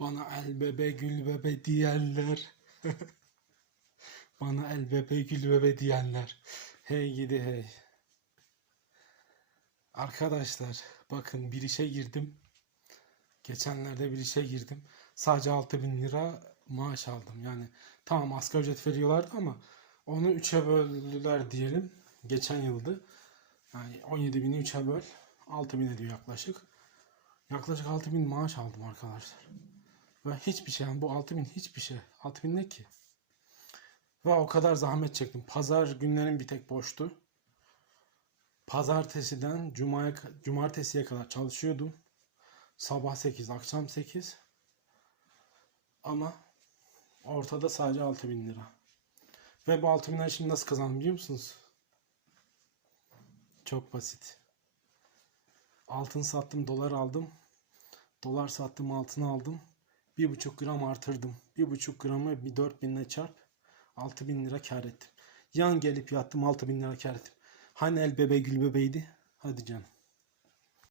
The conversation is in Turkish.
Bana el bebe gül bebe diyenler. Bana el bebe gül bebe diyenler. Hey gidi hey. Arkadaşlar bakın bir işe girdim. Geçenlerde bir işe girdim. Sadece 6000 lira maaş aldım. Yani tamam asgari ücret veriyorlardı ama onu 3'e böldüler diyelim. Geçen yıldı. Yani 17 bini 3'e böl. 6000 ediyor yaklaşık. Yaklaşık 6000 maaş aldım arkadaşlar. Ve hiçbir şey yani bu 6000 hiçbir şey. 6000 ne ki? Ve o kadar zahmet çektim. Pazar günlerim bir tek boştu. Pazartesiden cumaya, cumartesiye kadar çalışıyordum. Sabah 8, akşam 8. Ama ortada sadece 6000 lira. Ve bu 6000 lira şimdi nasıl kazandım biliyor musunuz? Çok basit. Altın sattım, dolar aldım. Dolar sattım, altın aldım. Bir buçuk gram artırdım. Bir buçuk gramı bir 4000 ile çarp. 6000 lira kar ettim. Yan gelip yattım 6000 lira kar ettim. Hani el bebe gül bebeydi? Hadi canım.